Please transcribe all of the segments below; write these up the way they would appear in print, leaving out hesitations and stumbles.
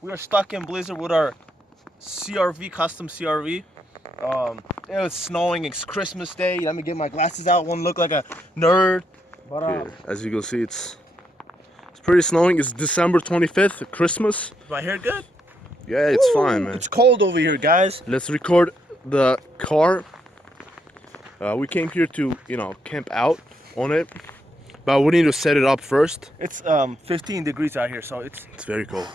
We are stuck in Blizzard with our CRV, custom CRV. It was snowing. It's Christmas Day. Let me get my glasses out. One look like a nerd. But Yeah, as you can see, it's pretty snowing. It's December 25th, Christmas. is my hair good? Yeah, it's fine, Woo, man. it's cold over here, guys. Let's record the car. We came here to, camp out on it, but we need to set it up first. It's 15 degrees out here, so it's very cold.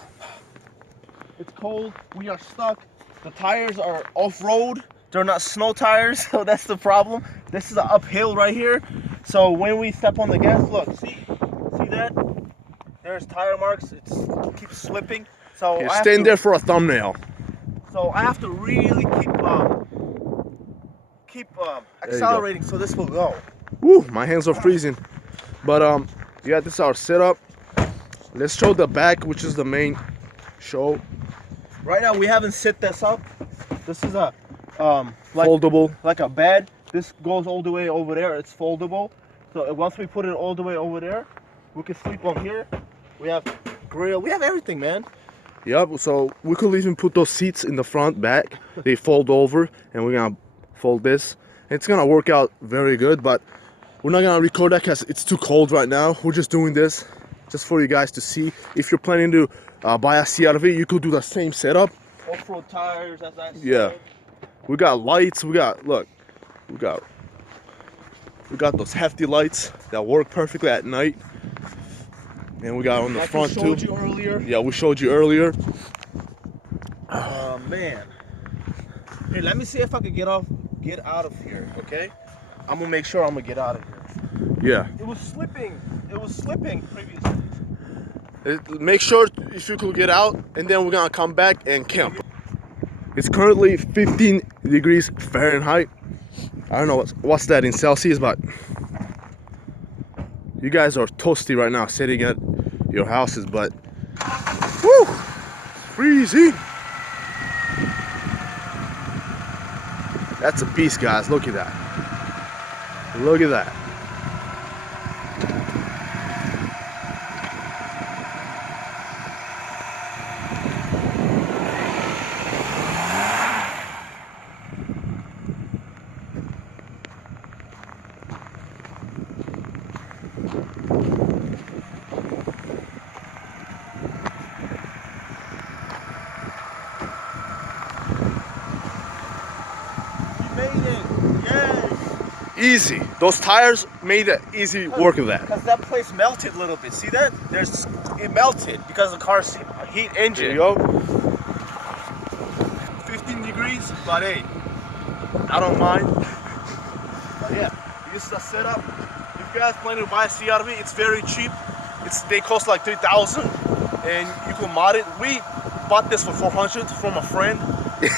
It's cold. We are stuck. The tires are off-road. They're not snow tires, so that's the problem. This is an uphill right here. So when we step on the gas, look, see that? There's tire marks. It keeps slipping. So Here, stand there for a thumbnail. So I have to really keep accelerating so this will go. Woo, my hands are freezing. But yeah, this is our setup. Let's show the back, which is the main show. Right now we haven't set this up. This is a foldable, like a bed. This goes all the way over there. It's foldable. So once we put it all the way over there, we can sleep on here. We have grill. We have everything, man. Yep. So we could even put those seats in the front, back. They fold over, and we're gonna fold this. It's gonna work out very good, but we're not gonna record that because it's too cold right now. We're just doing this just for you guys to see. If you're planning to buy a CRV, you could do the same setup. Off-road tires, as I said. Yeah. We got lights. We got those hefty lights that work perfectly at night. And we got on the front too. We showed you earlier. Yeah, we showed you earlier. Oh man. Here, let me see if I can get out of here, okay? I'm gonna make sure I'm gonna get out of here. Yeah. It was slipping previously. Make sure if you could get out, and then we're gonna come back and camp. It's currently 15 degrees Fahrenheit. I don't know what's that in Celsius, but you guys are toasty right now sitting at your houses, but woo, freezing. That's a beast, guys. Look at that. Look at that. Easy. Those tires made it easy work of that. Because that place melted a little bit. See that? It melted because the car's heat engine. There you go. 15 degrees, but hey, I don't mind. But yeah, this is a setup. If you guys plan to buy a CRV, it's very cheap. They cost like $3,000, and you can mod it. We bought this for $400 from a friend.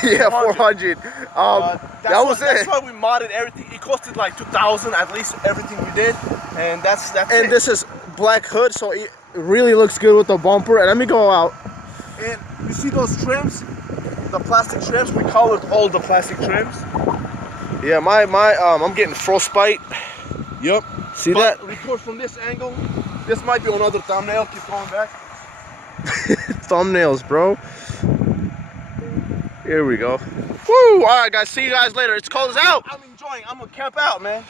Yeah, 400. That was it. That's why we modded everything. It costed like $2,000 at least, everything we did, and that's it. And this is black hood, so it really looks good with the bumper. And let me go out. And you see those trims, the plastic trims? We colored all the plastic trims. Yeah, I'm getting frostbite. Yep. See that? Record from this angle. This might be another thumbnail. Keep going back. Thumbnails, bro. Here we go. Woo! All right, guys. See you guys later. It's cold as out. I'm enjoying. I'm gonna camp out, man.